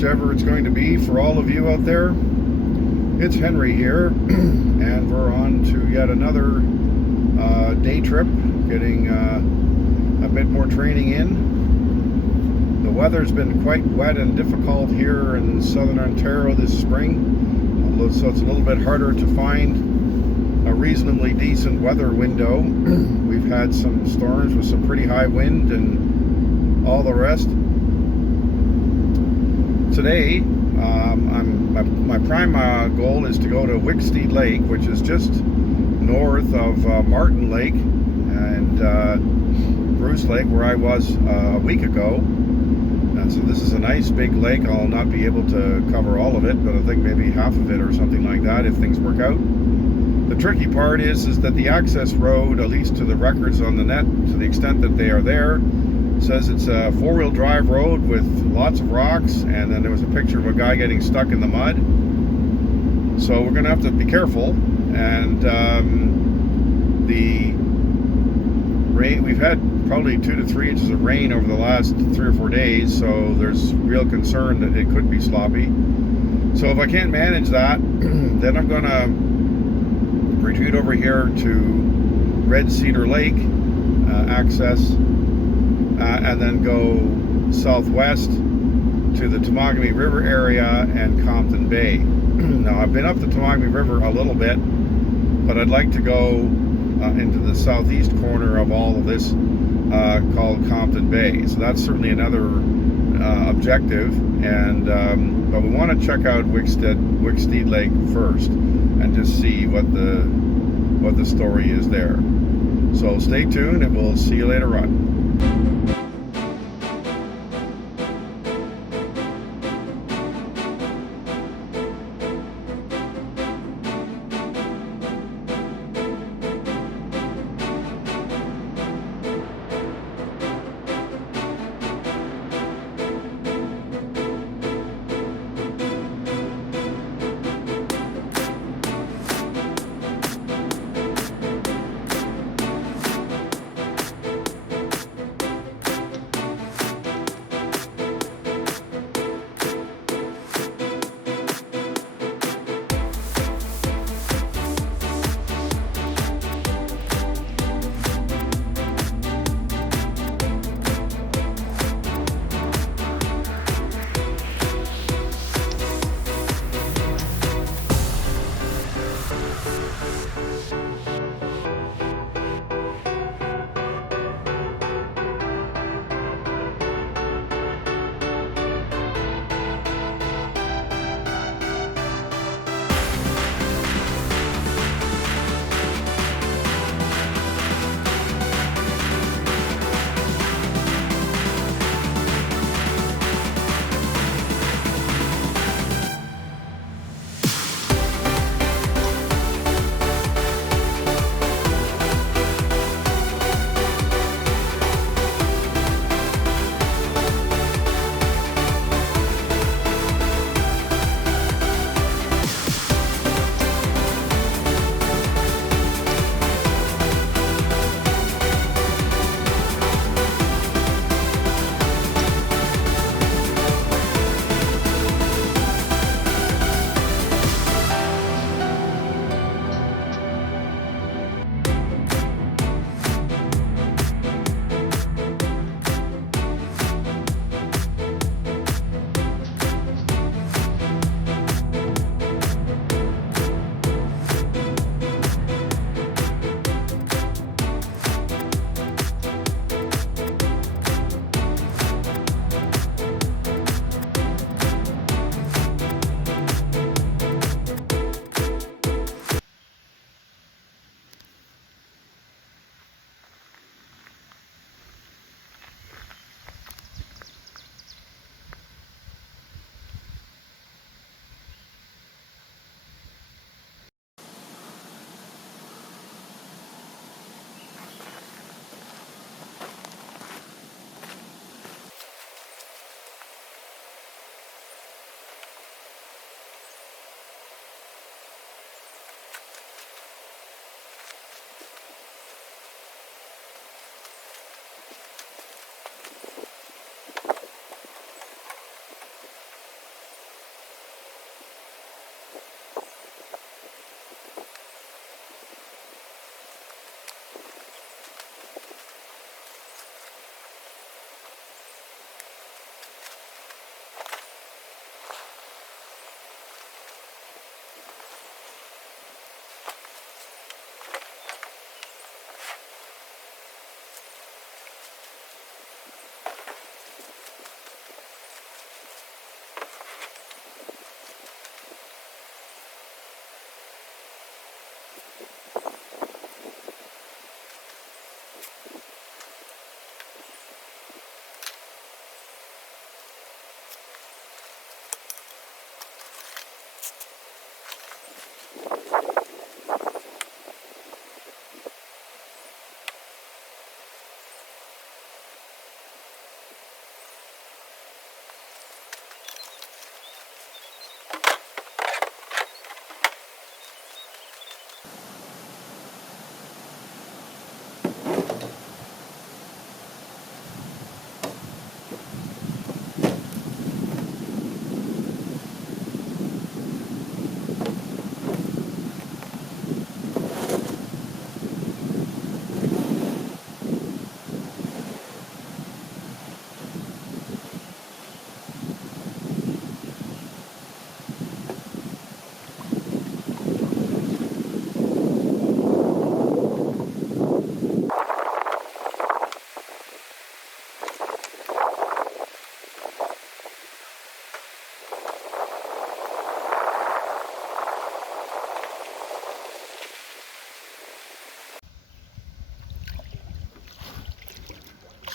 whichever it's going to be for all of you out there. It's Henri here, and we're on to yet another day trip, getting a bit more training in. The weather's been quite wet and difficult here in southern Ontario this spring, so it's a little bit harder to find a reasonably decent weather window. We've had some storms with some pretty high wind and all the rest. Today, my prime goal is to go to Wicksteed Lake, which is just north of Marten Lake and Bruce Lake, where I was a week ago. So this is a nice big lake. I'll not be able to cover all of it, but I think maybe half of it or something like that if things work out. The tricky part is that the access road, at least to the records on the net, to the extent that they are there, says it's a four-wheel drive road with lots of rocks, and then there was a picture of a guy getting stuck in the mud. So we're gonna have to be careful. And the rain, we've had probably 2 to 3 inches of rain over the last 3 or 4 days, so there's real concern that it could be sloppy. So if I can't manage that, then I'm gonna retreat over here to Red Cedar Lake access, and then go southwest to the Temagami River area and Compton Bay. Now, I've been up the Temagami River a little bit, but I'd like to go into the southeast corner of all of this called Compton Bay. So that's certainly another objective, and but we want to check out Wicksteed Lake first and just see what the story is there. So stay tuned, and we'll see you later on.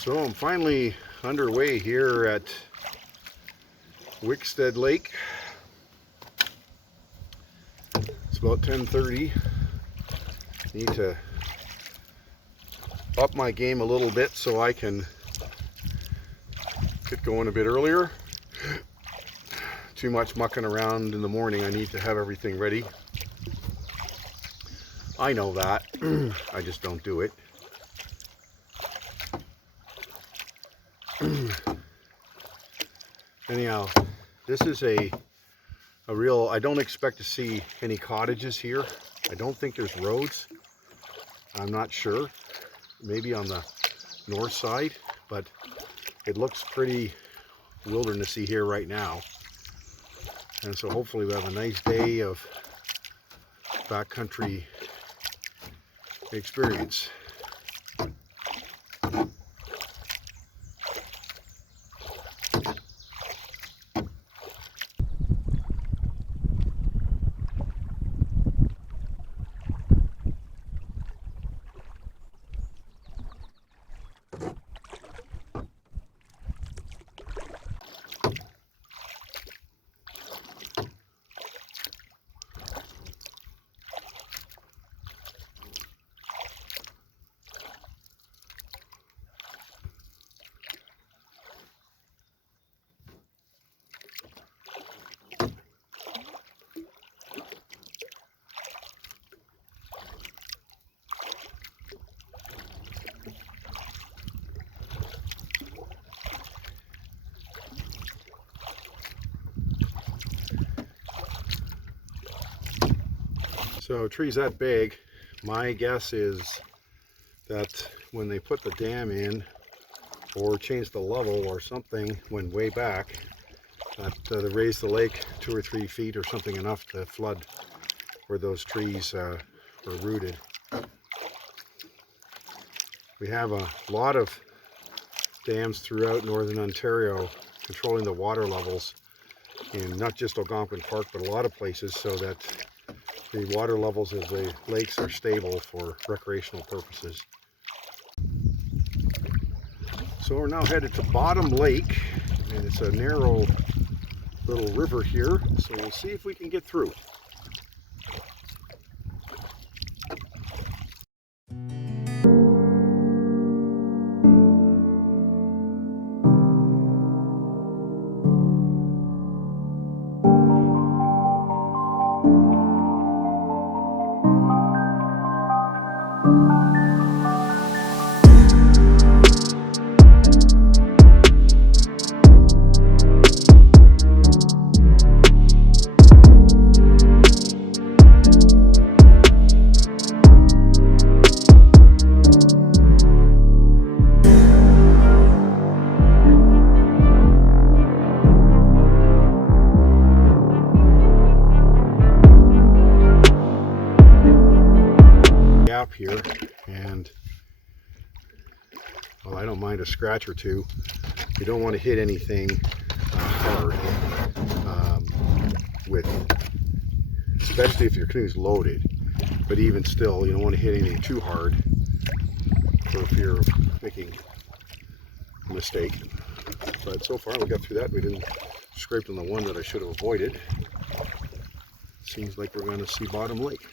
So I'm finally underway here at Wicksteed Lake. It's about 10:30. Need to up my game a little bit so I can get going a bit earlier. Too much mucking around in the morning. I need to have everything ready. I know that. I just don't do it. Anyhow, this is a real, I don't expect to see any cottages here. I don't think there's roads. I'm not sure. Maybe on the north side, but it looks pretty wildernessy here right now. And so hopefully we have a nice day of backcountry experience. So trees that big, my guess is that when they put the dam in or changed the level or something when way back, that they raised the lake 2 or 3 feet or something, enough to flood where those trees were rooted. We have a lot of dams throughout northern Ontario controlling the water levels in not just Algonquin Park but a lot of places, so that the water levels of the lakes are stable for recreational purposes. So we're now headed to Bottom Lake, and it's a narrow little river here, so we'll see if we can get through. Here, and well, I don't mind a scratch or two. You don't want to hit anything hard with, especially if your canoe's loaded, but even still you don't want to hit anything too hard for fear of making a mistake. But so far we got through that. We didn't scrape on the one that I should have avoided. Seems like we're going to see Bottom Lake.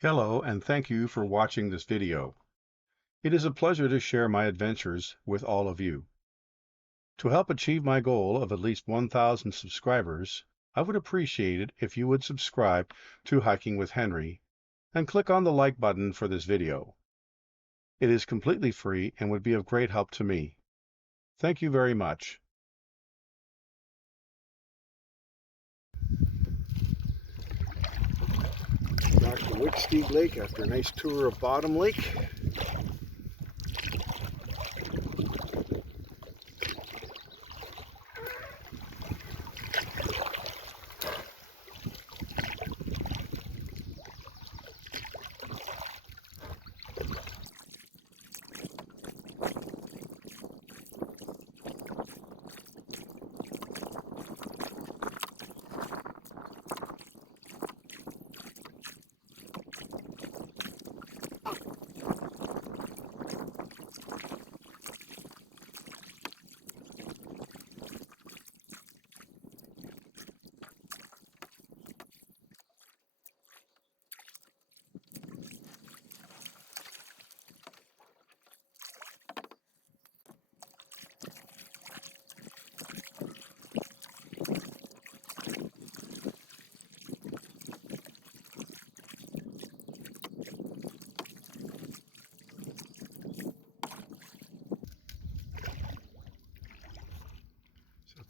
Hello, and thank you for watching this video. It is a pleasure to share my adventures with all of you. To help achieve my goal of at least 1,000 subscribers, I would appreciate it if you would subscribe to Hiking with Henri and click on the like button for this video. It is completely free and would be of great help to me. Thank you very much. Back to Wicksteed Lake after a nice tour of Bottom Lake.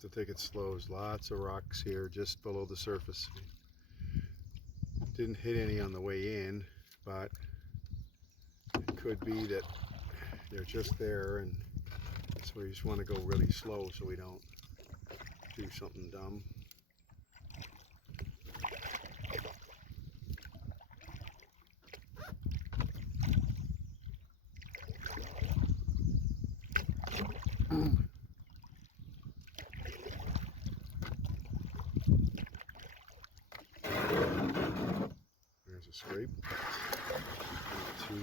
To take it slow. There's lots of rocks here just below the surface. Didn't hit any on the way in, but it could be that they're just there, and so we just want to go really slow so we don't do something dumb. There's a scrape. Two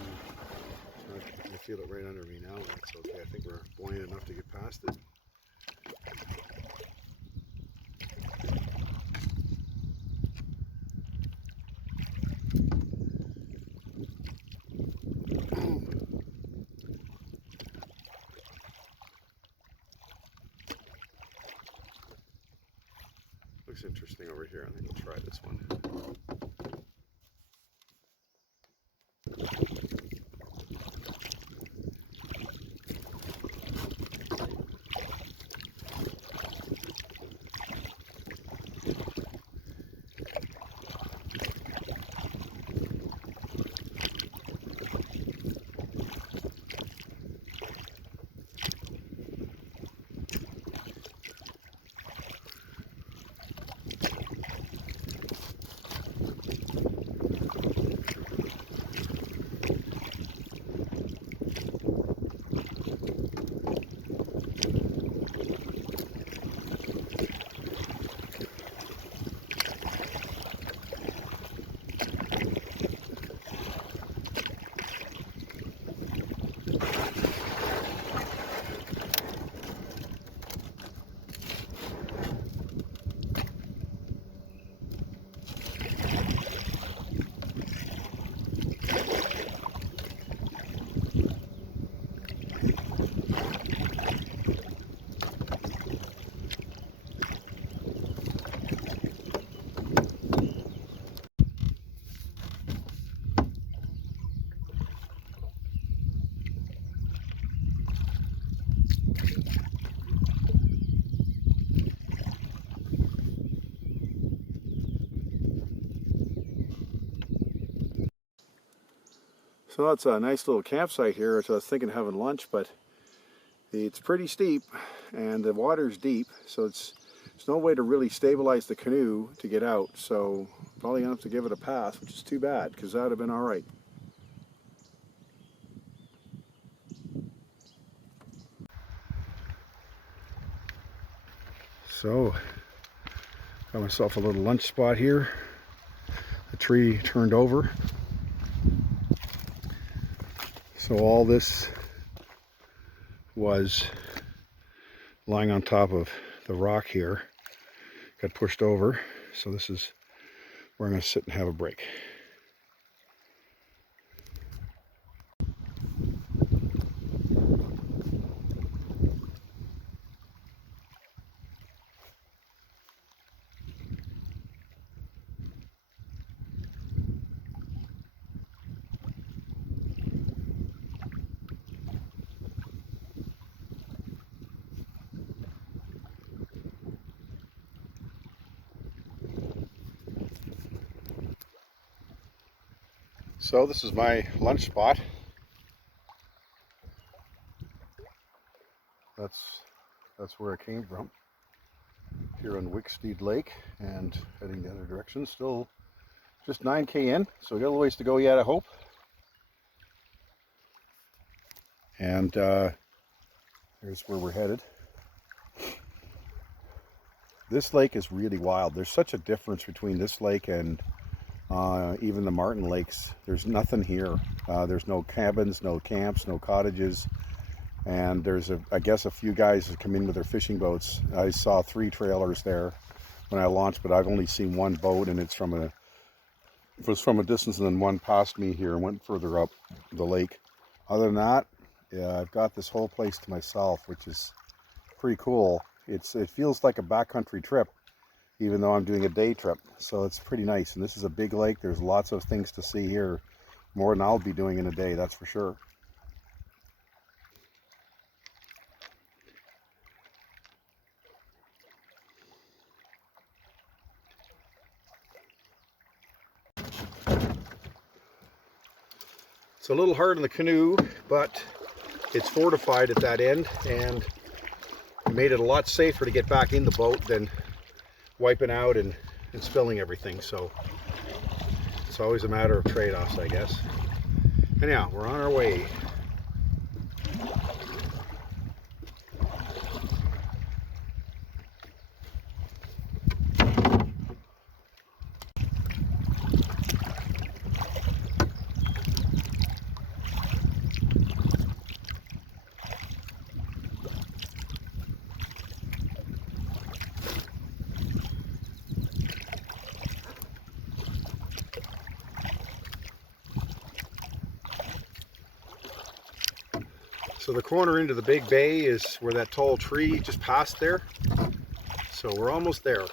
feel it right under me now. That's okay. I think we're buoyant enough to get past it. Looks interesting over here. I think we'll try this one. So that's a nice little campsite here, which I was thinking of having lunch, but it's pretty steep and the water's deep, so there's no way to really stabilize the canoe to get out, so probably gonna have to give it a pass, which is too bad, because that would have been all right. So, got myself a little lunch spot here. The tree turned over. So all this was lying on top of the rock here, got pushed over. So this is where I'm going to sit and have a break. So this is my lunch spot. That's where I came from, here on Wicksteed Lake, and heading the other direction. Still just 9K in, so we got a little ways to go yet, I hope. And here's where we're headed. This lake is really wild. There's such a difference between this lake and even the Marten lakes. There's nothing here. There's no cabins, no camps, no cottages, and there's I guess a few guys that come in with their fishing boats. I saw 3 trailers there when I launched, but I've only seen 1 boat, and it was from a distance, and then one passed me here and went further up the lake. Other than that, yeah, I've got this whole place to myself, which is pretty cool. It feels like a backcountry trip, even though I'm doing a day trip, so it's pretty nice. And this is a big lake. There's lots of things to see here, more than I'll be doing in a day, that's for sure. It's a little hard on the canoe, but it's fortified at that end, and it made it a lot safer to get back in the boat than wiping out and spilling everything. So it's always a matter of trade-offs, I guess. Anyhow, we're on our way. So the corner into the big bay is where that tall tree just passed there. So we're almost there.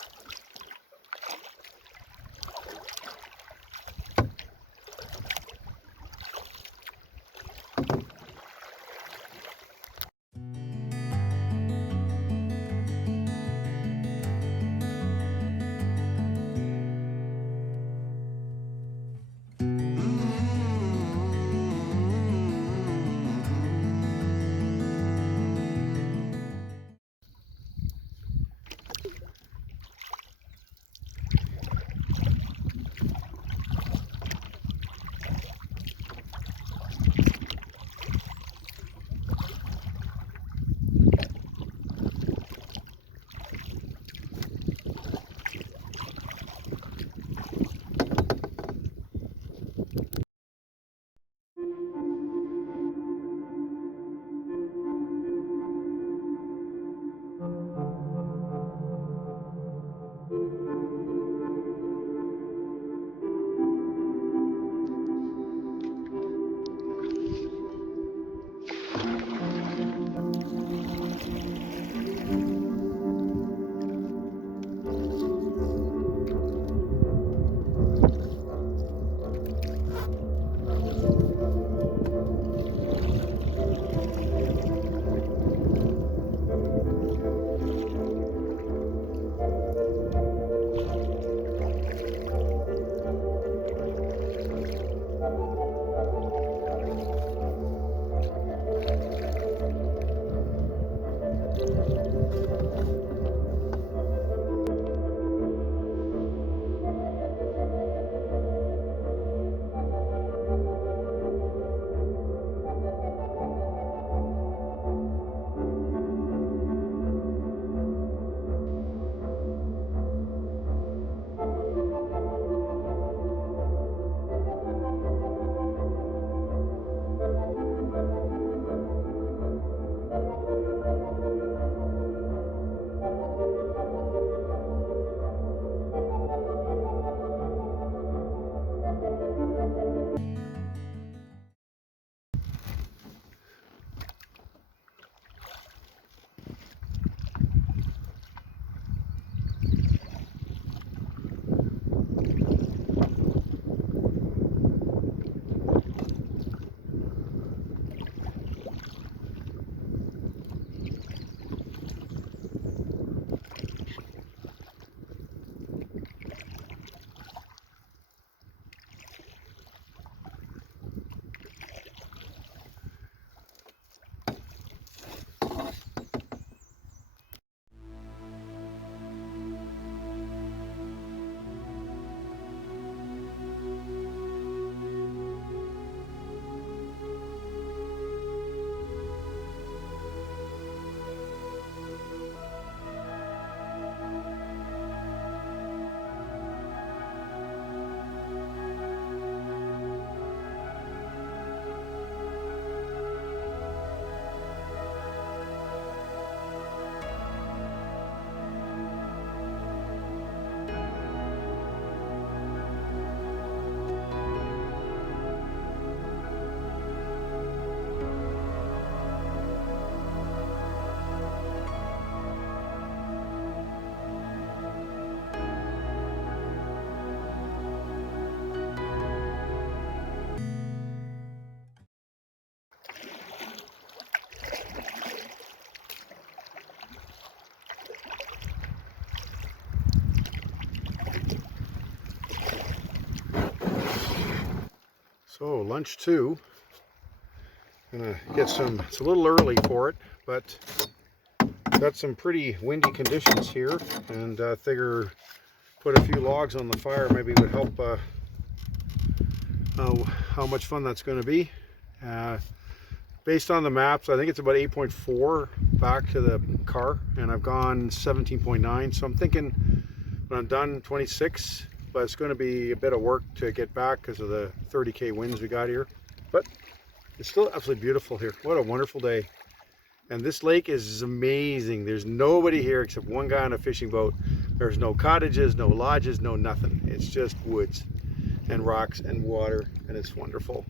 So lunch 2, gonna get some, it's a little early for it, but got some pretty windy conditions here, and figure put a few logs on the fire maybe would help how much fun that's going to be. Based on the maps, I think it's about 8.4 back to the car, and I've gone 17.9, so I'm thinking when I'm done 26, but it's going to be a bit of work to get back because of the 30k winds we got here, but it's still absolutely beautiful here. What a wonderful day. And this lake is amazing. There's nobody here except one guy on a fishing boat. There's no cottages, no lodges, no nothing. It's just woods and rocks and water, and it's wonderful.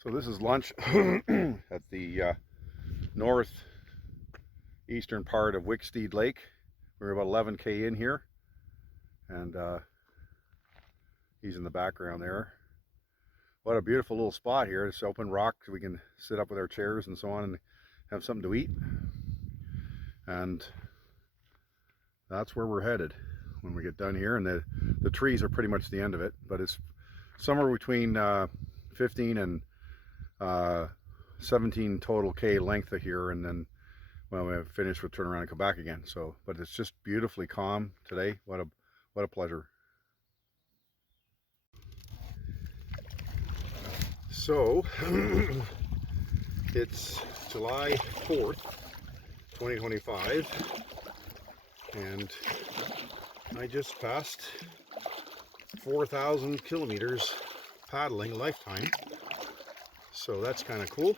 So this is lunch at the northeastern part of Wicksteed Lake. We're about 11K in here, and he's in the background there. What a beautiful little spot here. It's open rock, so we can sit up with our chairs and so on and have something to eat. And that's where we're headed when we get done here. And the trees are pretty much the end of it, but it's somewhere between 15 and 17 total K length of here, and then when we have finished we'll turn around and come back again. So, but it's just beautifully calm today. What a pleasure. So it's July 4th 2025, and I just passed 4,000 kilometers paddling lifetime, so that's kind of cool.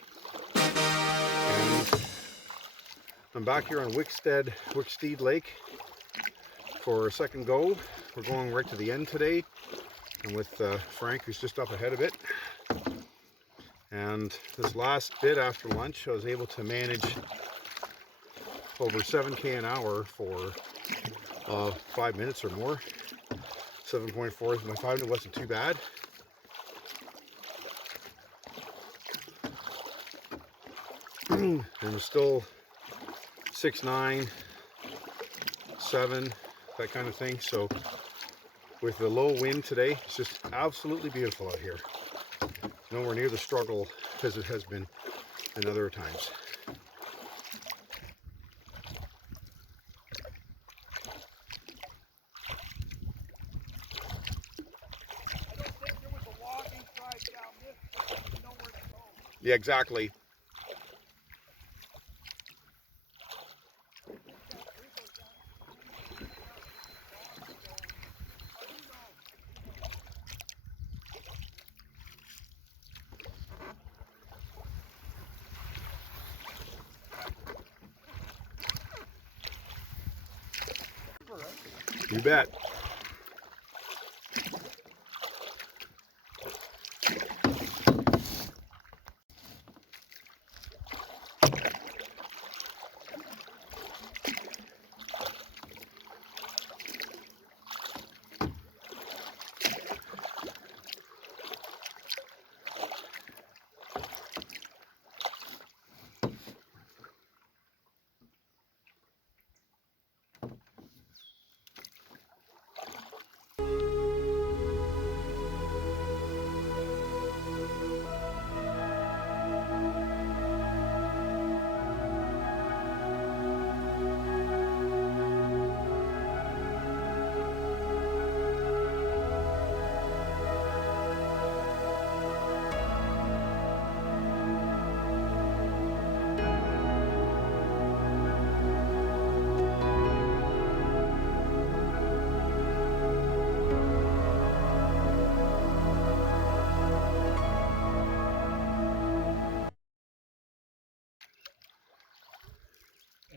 And I'm back here on Wicksteed Lake for a second go. We're going right to the end today, and with Frank, who's just up ahead of it. And this last bit after lunch, I was able to manage over 7K an hour for 5 minutes or more. 7.4 my 5 minutes wasn't too bad. And we're still 6'9", 7, that kind of thing. So with the low wind today, it's just absolutely beautiful out here. Nowhere near the struggle as it has been in other times. I don't think there was a walking drive down this, but you know where to go. Yeah, exactly. You bet.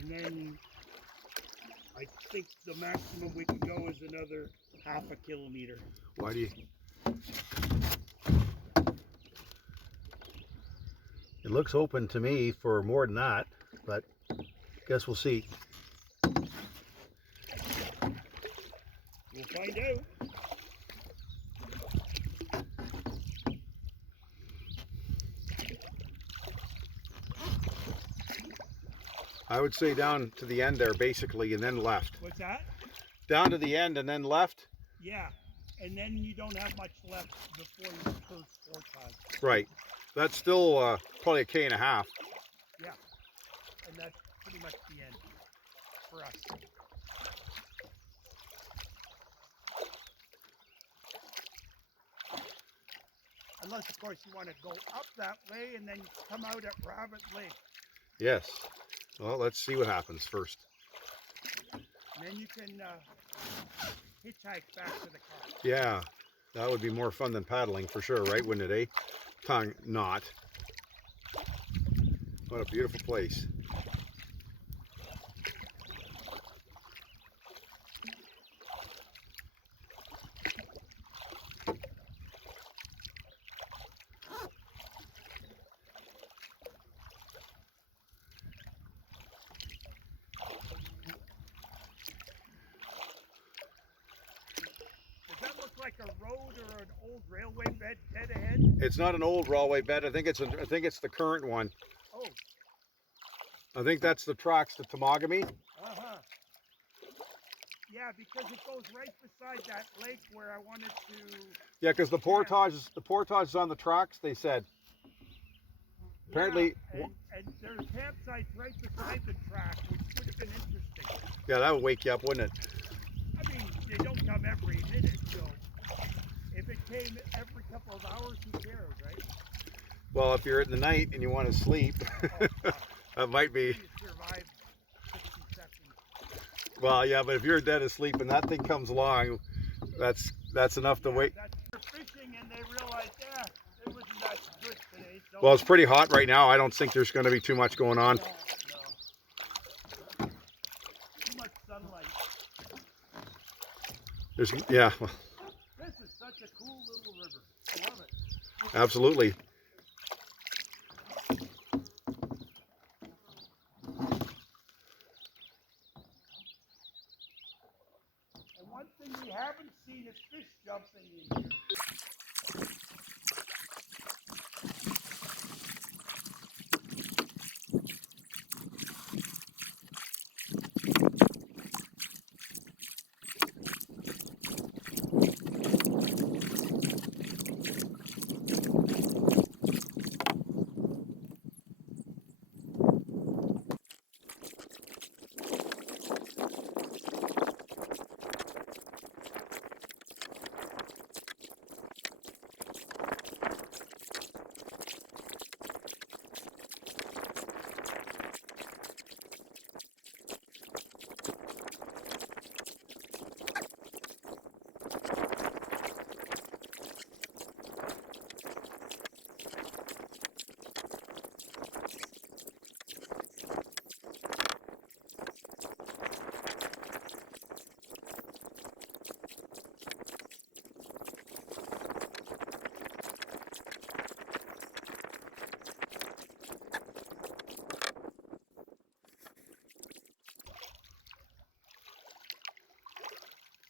And then I think the maximum we can go is another half a kilometer. Why do you? It looks open to me for more than that, but guess we'll see. We'll find out. I would say down to the end there, basically, and then left. What's that? Down to the end and then left? Yeah, and then you don't have much left before you curve 4 times. Right. That's still probably a K and a half. Yeah, and that's pretty much the end for us. Unless, of course, you want to go up that way and then come out at Rabbit Lake. Yes. Well, let's see what happens first. And then you can hitchhike back to the car. Yeah, that would be more fun than paddling for sure, right? Wouldn't it, eh? Tongue not. What a beautiful place. old railway bed dead ahead? It's not an old railway bed. I think it's the current one. Oh. I think that's the tracks to Temagami. Uh-huh. Yeah, because it goes right beside that lake where I wanted to... Yeah, because the portage is on the tracks, they said. Apparently... Yeah, and there's campsites right beside the track, which would have been interesting. Yeah, that would wake you up, wouldn't it? I mean, they don't come every minute, so if it came every couple of hours, who cares, right? Well, if you're in the night and you want to sleep, that might be... You survive 60 seconds. Well, yeah, but if you're dead asleep and that thing comes along, that's enough to wake. They're fishing and they realize, yeah, it wasn't that good today. So Well, it's pretty hot right now. I don't think there's going to be too much going on. No. Too much sunlight. Yeah. This is such a cool little river. I love it. Absolutely. And one thing we haven't seen is fish jumping in here.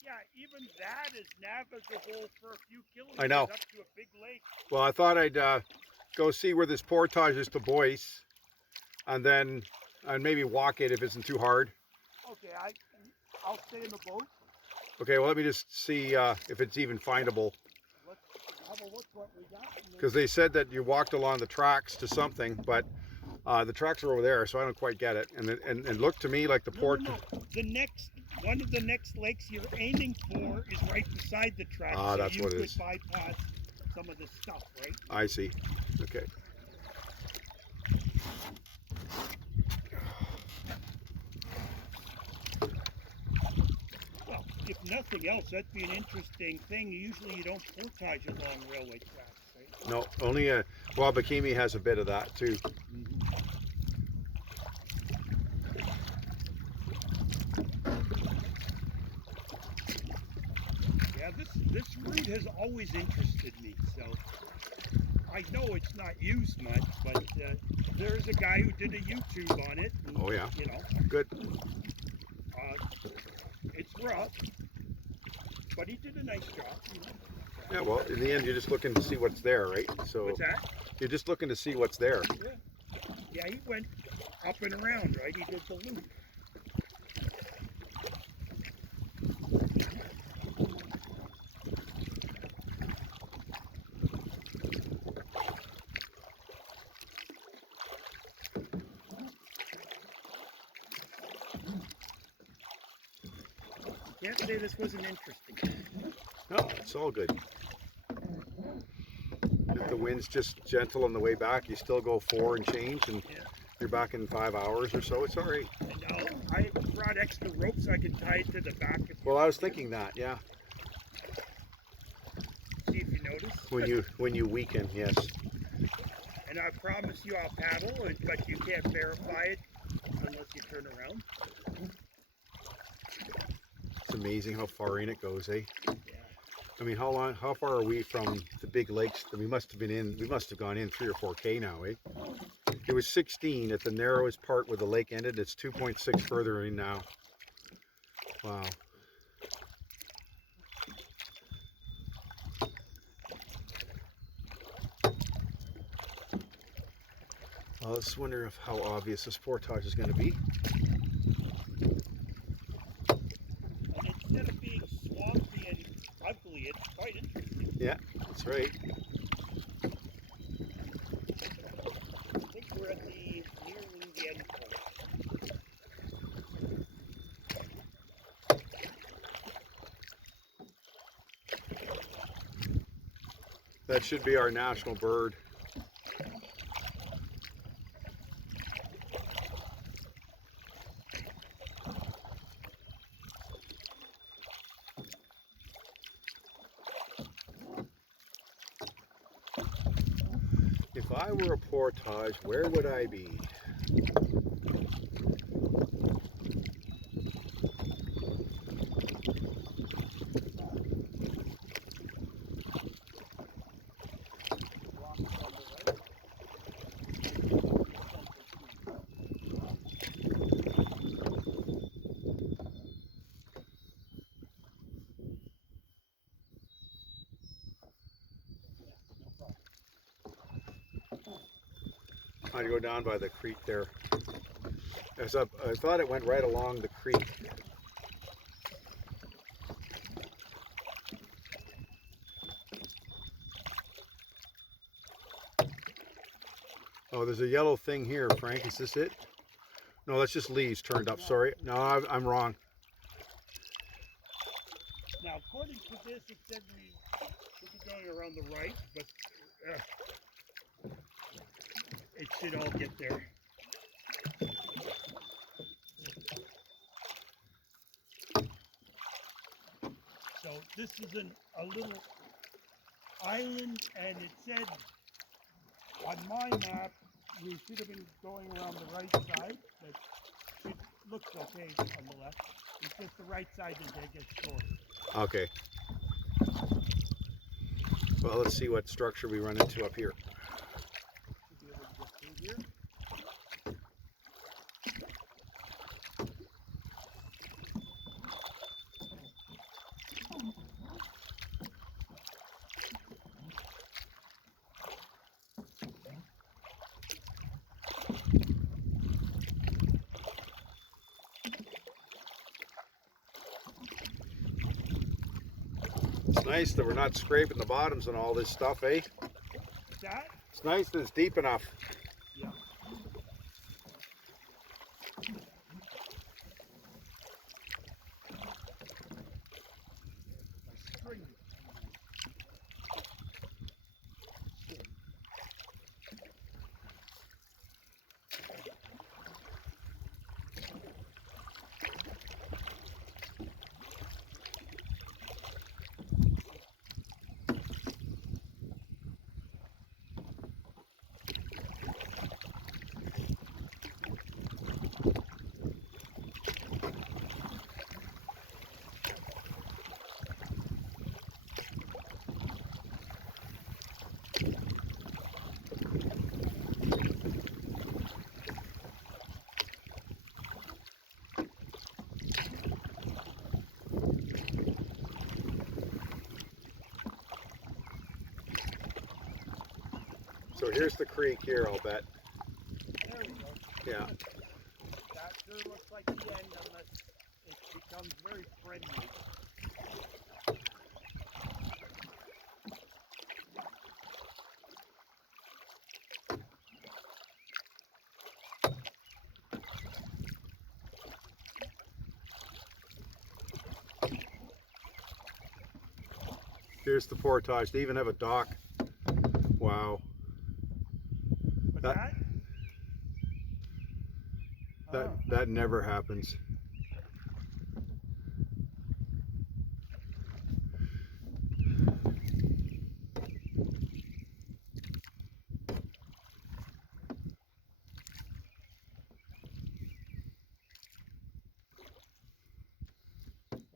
Yeah, even that is navigable for a few kilometers I know. up to a big lake. Well, I thought I'd go see where this portage is to Boyce, and then maybe walk it if it isn't too hard. Okay, I'll stay in the boat. Okay, well, let me just see if it's even findable. Let's have a look what we got. Because they said that you walked along the tracks to something, but the tracks are over there, so I don't quite get it. And it looked to me like the No. One of the next lakes you're aiming for is right beside the track. Ah, so that's what it is. You could bypass some of the stuff, right? I see. Okay. Well, if nothing else, that'd be an interesting thing. Usually you don't portage along railway tracks, right? No, only well, Bikini has a bit of that too. Yeah, this route has always interested me. So I know it's not used much, but there's a guy who did a YouTube on it. And, Oh yeah. You know, Good. it's rough, but he did a nice job. You know. Yeah, well, in the end, you're just looking to see what's there, right? So What's that? you're just looking to see what's there. Yeah, he went up and around, right? He did the loop. Can't say this wasn't interesting. No, it's all good. If the wind's just gentle on the way back, you still go 4 and change, and you're back in 5 hours or so. It's all right. And I brought extra ropes I could tie it to the back. Well, I was thinking that, yeah. See if you notice. When you weaken, yes. And I promise you I'll paddle, but you can't verify it unless you turn around. It's amazing how far in it goes, eh? Yeah. I mean, how far are we from the big lakes that we must have gone in 3 or 4K now, eh? It was 16 at the narrowest part where the lake ended. It's 2.6 further in now. Wow. I just wonder if how obvious this portage is going to be. And instead of being swampy and ugly, it's quite interesting. Yeah, that's right. I think we're at nearly the end point. That should be our national bird. If I were a portage, where would I be? Trying to go down by the creek there. I thought it went right along the creek. Oh, there's a yellow thing here, Frank. Is this it? No, that's just leaves turned up. Sorry. No, I'm wrong. Now, according to this, it said we should be going around the right, but it should all get there. So this is a little island, and it said on my map we should have been going around the right side, but it looks okay on the left. It's just the right side that gets shorter. Okay. Well, let's see what structure we run into up here. Should be able to get through here. It's nice that we're not scraping the bottoms and all this stuff, eh? That? It's nice that it's deep enough. Yeah. My string. So here's the creek here, I'll bet. There we go. Yeah. That sure looks like the end unless it becomes very friendly. Here's the portage. They even have a dock. Wow. What's that? That never happens.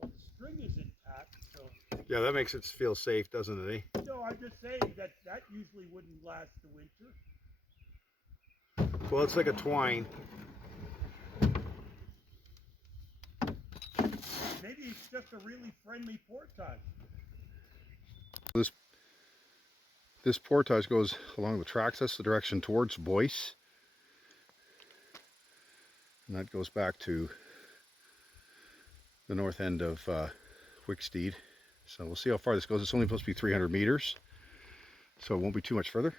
Well, the string is intact, so. Yeah, that makes it feel safe, doesn't it, eh? No, I'm just saying that usually wouldn't last the winter. Well, it's like a twine. Maybe it's just a really friendly portage. This portage goes along the tracks. That's the direction towards Boyce. And that goes back to the north end of Wicksteed. So we'll see how far this goes. It's only supposed to be 300 meters, so it won't be too much further.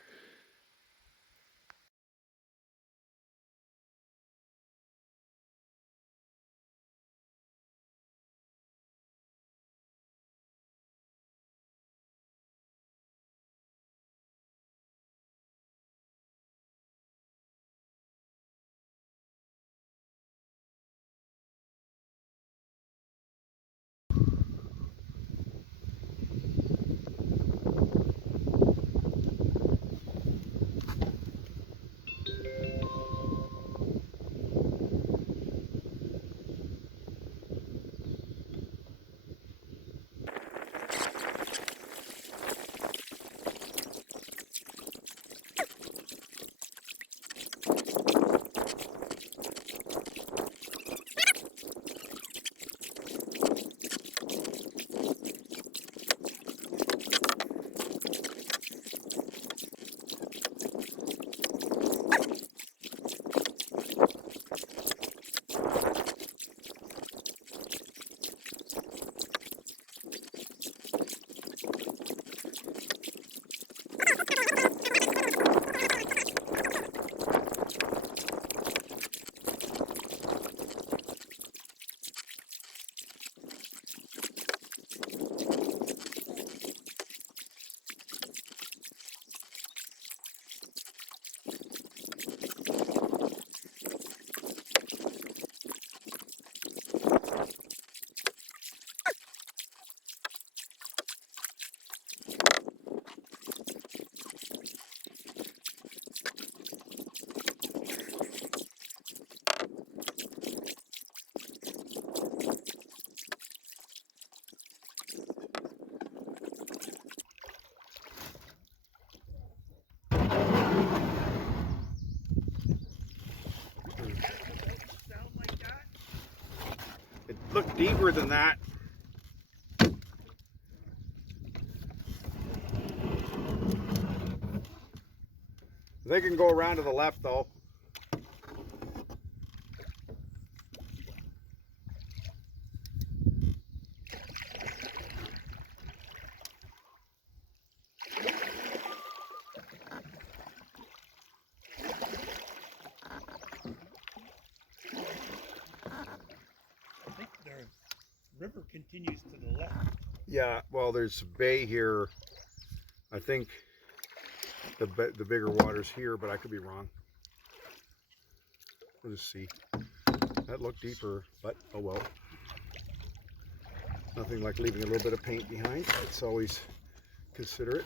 Sound like that? It looked deeper than that. They can go around to the left though. I think the river continues to the left. Yeah, well, there's a bay here. I think the bigger water's here, but I could be wrong. We'll just see. That looked deeper, but oh well. Nothing like leaving a little bit of paint behind. It's always considerate.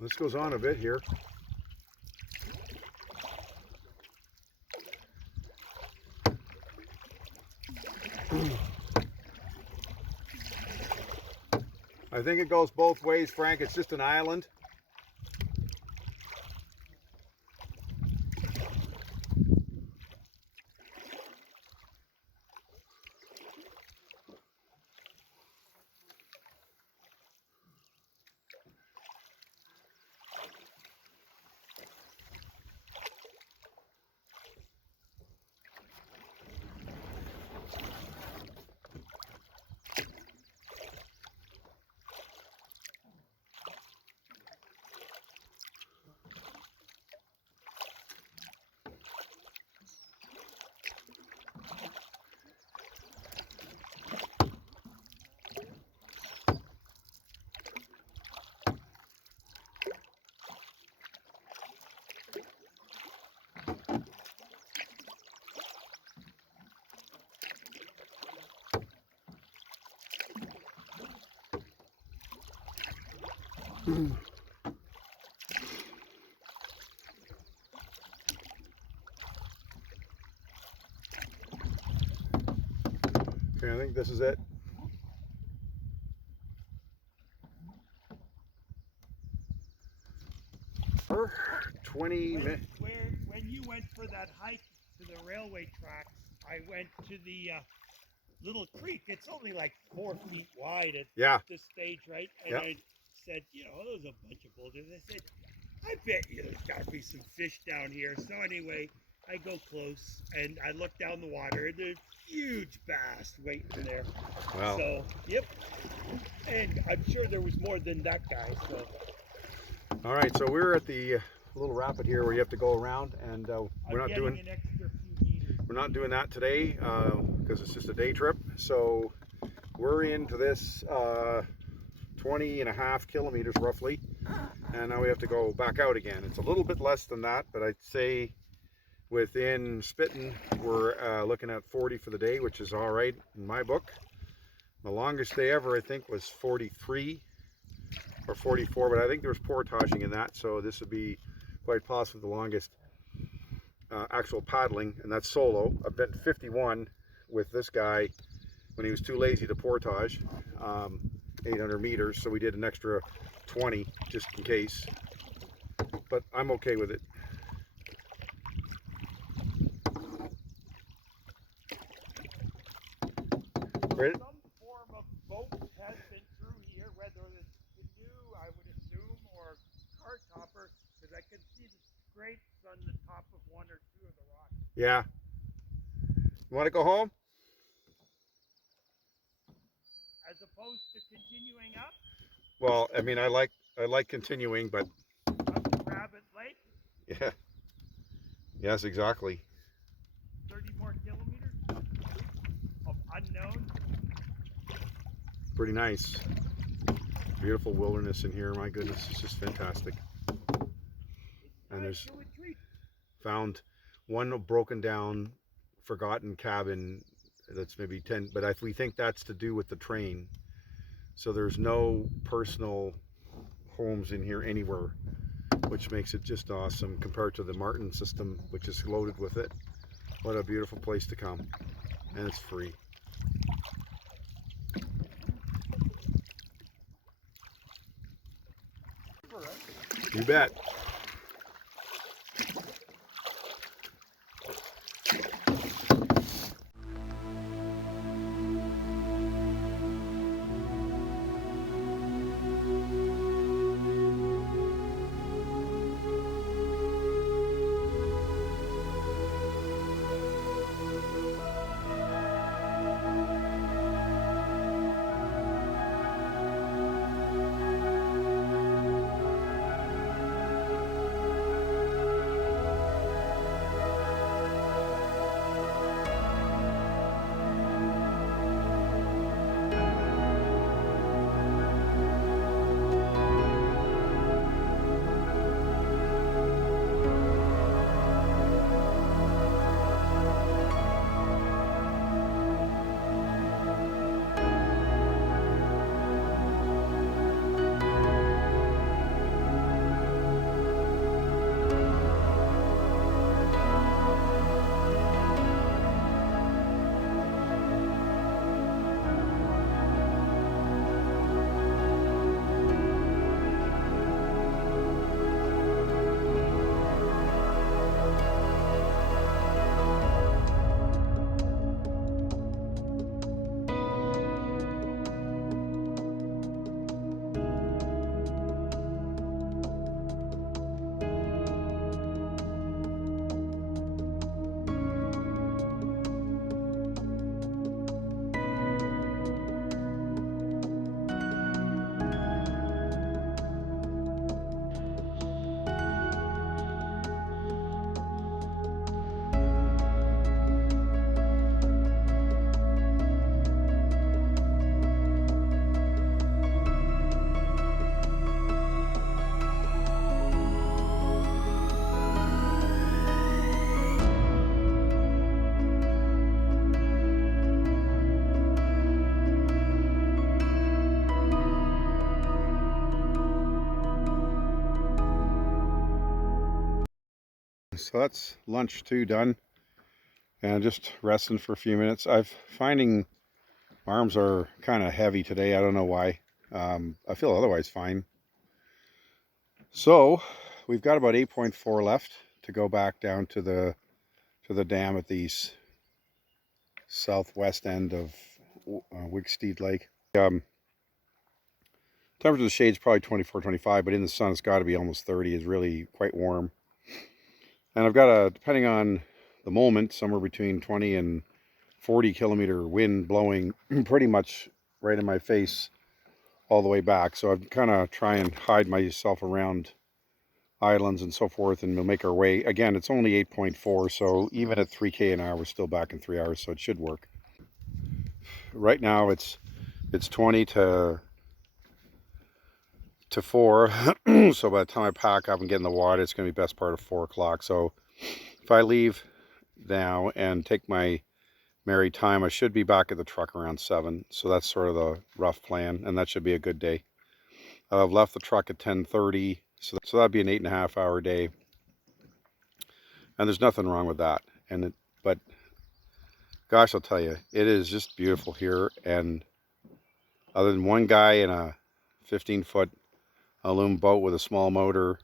This goes on a bit here. I think it goes both ways, Frank. It's just an island. Okay, I think this is it. For 20 minutes. When you went for that hike to the railway tracks, I went to the little creek. It's only like 4 feet wide at this stage, right? And I said, you know, there's a bunch of boulders. I said, I bet you there's got to be some fish down here. So anyway, I go close and I look down the water and there's huge bass waiting there. Wow. So, yep. And I'm sure there was more than that guy. So. All right, so we're at the little rapid here where you have to go around, and we're not doing an extra few meters. We're not doing that today because it's just a day trip. So we're into this 20.5 kilometers roughly, and now we have to go back out again. It's a little bit less than that, but I'd say within spitting we're looking at 40 for the day, which is all right in my book. The longest day ever I think was 43 or 44, but I think there was portaging in that, so this would be quite possibly the longest actual paddling, and that's solo. I've been 51 with this guy when he was too lazy to portage, 800 meters, so we did an extra 20 just in case, but I'm okay with it. Right? Some form of boat has been through here, whether it's canoe, I would assume, or car topper, because I can see the scrapes on the top of one or two of the rocks. Yeah. You want to go home? As opposed to continuing up? Well, I mean, I like continuing, but Up to Rabbit Lake? yeah. Yes, exactly. 30 more kilometers of unknown? Pretty nice. Beautiful wilderness in here. My goodness, it's just fantastic. And there's found one broken down, forgotten cabin that's maybe 10, but we think that's to do with the train. So there's no personal homes in here anywhere, which makes it just awesome compared to the Marten system, which is loaded with it. What a beautiful place to come, and it's free. You bet. So that's lunch too done, and just resting for a few minutes. I'm finding my arms are kind of heavy today. I don't know why. I feel otherwise fine. So we've got about 8.4 left to go back down to the dam at the southwest end of Wicksteed Lake. Temperature of the shade's probably 24, 25, but in the sun it's got to be almost 30. It's really quite warm. And I've got a, depending on the moment, somewhere between 20 and 40 kilometer wind blowing pretty much right in my face all the way back. So I'm kind of try and hide myself around islands and so forth, and we'll make our way. Again, it's only 8.4, so even at 3K an hour, we're still back in 3 hours, so it should work. Right now it's 20 to 4, so by the time I pack up and get in the water, it's going to be best part of 4 o'clock. So if I leave now and take my merry time, I should be back at the truck around 7. So that's sort of the rough plan, and that should be a good day. I've left the truck at 10:30, so that'd be an 8.5 hour day, and there's nothing wrong with that. But gosh, I'll tell you, it is just beautiful here. And other than one guy in a 15-foot aluminum boat with a small motor,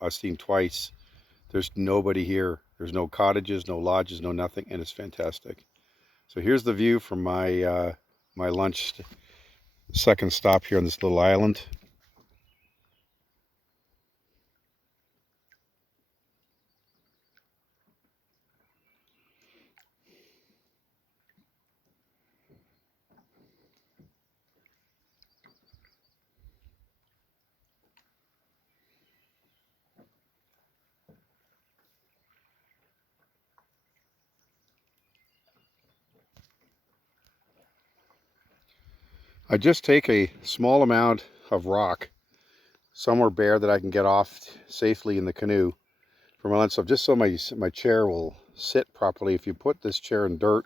I've seen twice, there's nobody here. There's no cottages, no lodges, no nothing, and it's fantastic. So here's the view from my my lunch second stop here on this little island. I just take a small amount of rock somewhere bare that I can get off safely in the canoe for my lunch stuff, just so my chair will sit properly. If you put this chair in dirt,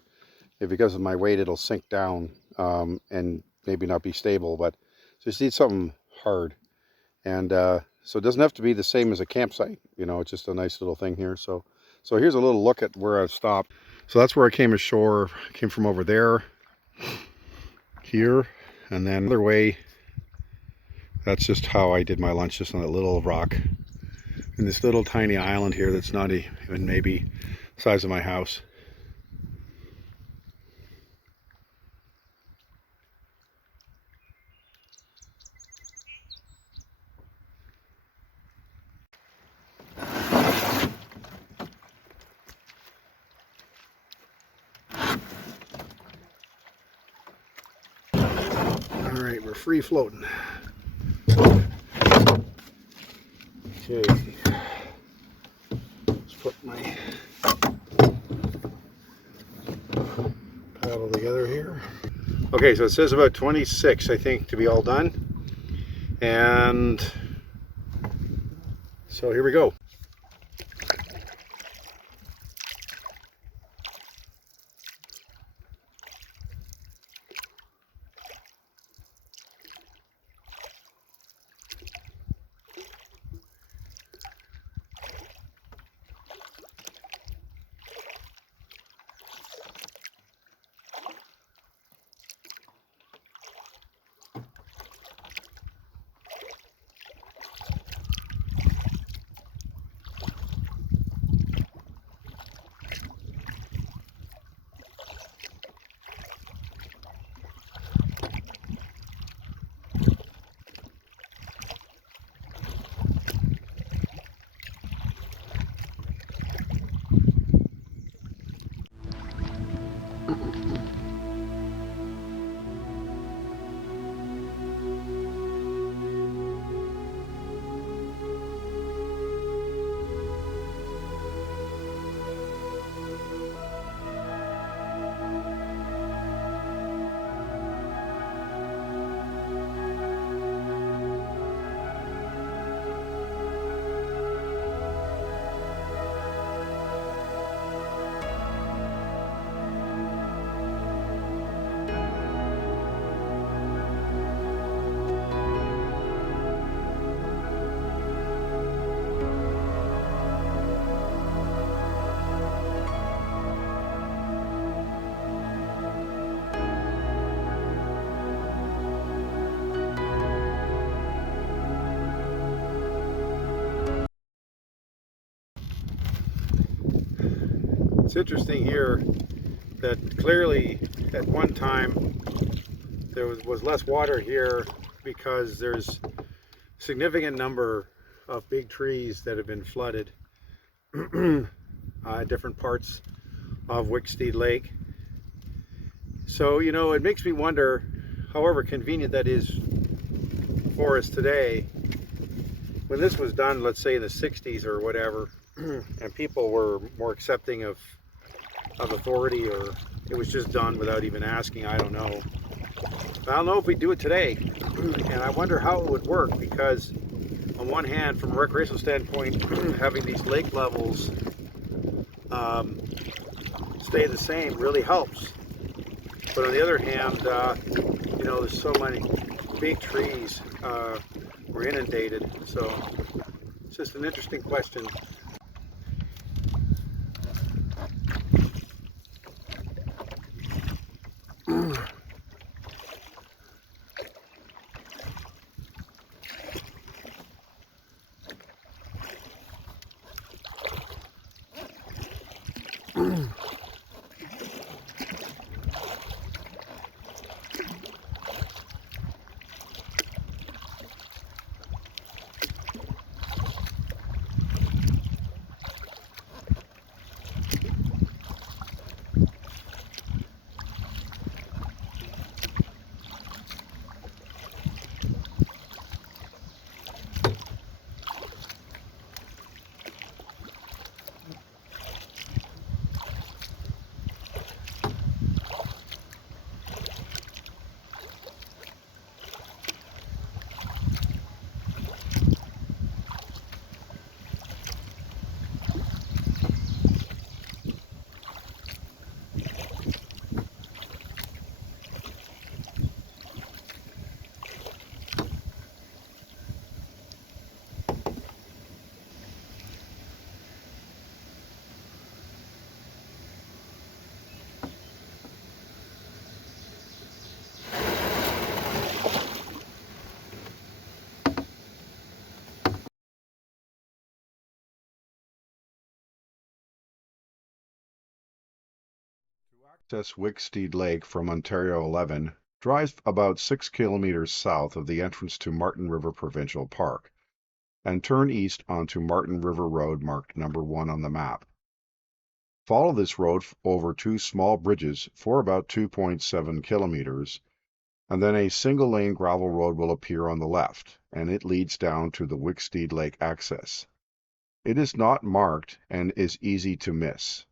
because of my weight, it'll sink down and maybe not be stable, but just need something hard. And so it doesn't have to be the same as a campsite, you know, it's just a nice little thing here. So here's a little look at where I've stopped. So that's where I came ashore. I came from over there, here, and then the other way. That's just how I did my lunch, just on that little rock in this little tiny island here that's not even maybe the size of my house. All right, we're free floating. Okay, let's put my paddle together here. Okay, so it says about 26, I think, to be all done. And so here we go. It's interesting here that clearly at one time there was less water here because there's a significant number of big trees that have been flooded at different parts of Wicksteed Lake. So, you know, it makes me wonder, however convenient that is for us today, when this was done, let's say in the 60s or whatever, and people were more accepting of authority, or it was just done without even asking, I don't know. But I don't know if we do it today. And I wonder how it would work, because on one hand, from a recreational standpoint, having these lake levels stay the same really helps. But on the other hand, you know, there's so many big trees were inundated. So it's just an interesting question. Access Wicksteed Lake from Ontario 11, drive about 6 kilometers south of the entrance to Marten River Provincial Park, and turn east onto Marten River Road marked number 1 on the map. Follow this road over 2 small bridges for about 2.7 kilometers, and then a single-lane gravel road will appear on the left, and it leads down to the Wicksteed Lake access. It is not marked and is easy to miss.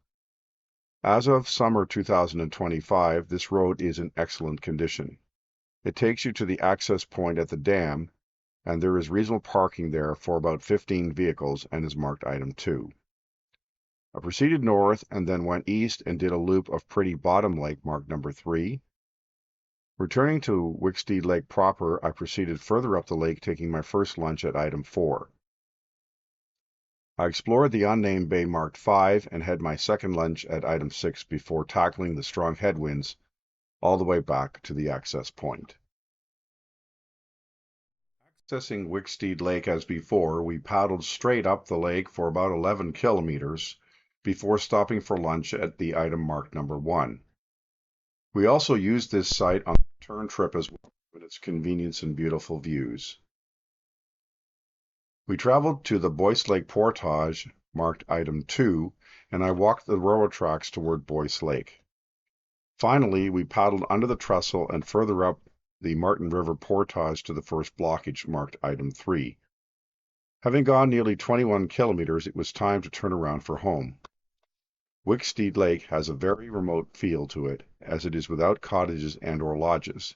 As of summer 2025, this road is in excellent condition. It takes you to the access point at the dam, and there is reasonable parking there for about 15 vehicles and is marked item 2. I proceeded north and then went east and did a loop of Pretty Bottom Lake marked number 3. Returning to Wicksteed Lake proper, I proceeded further up the lake, taking my first lunch at item 4. I explored the unnamed bay marked 5 and had my second lunch at item 6 before tackling the strong headwinds all the way back to the access point. Accessing Wicksteed Lake as before, we paddled straight up the lake for about 11 kilometers before stopping for lunch at the item marked number 1. We also used this site on the return trip as well, with its convenience and beautiful views. We traveled to the Boyce Lake Portage, marked item 2, and I walked the railroad tracks toward Boyce Lake. Finally, we paddled under the trestle and further up the Marten River Portage to the first blockage, marked item 3. Having gone nearly 21 kilometers, it was time to turn around for home. Wicksteed Lake has a very remote feel to it, as it is without cottages and/or lodges.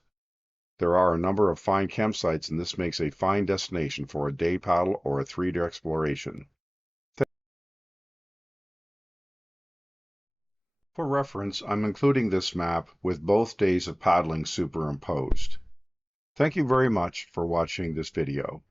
There are a number of fine campsites, and this makes a fine destination for a day paddle or a 3-day exploration. For reference, I'm including this map with both days of paddling superimposed. Thank you very much for watching this video.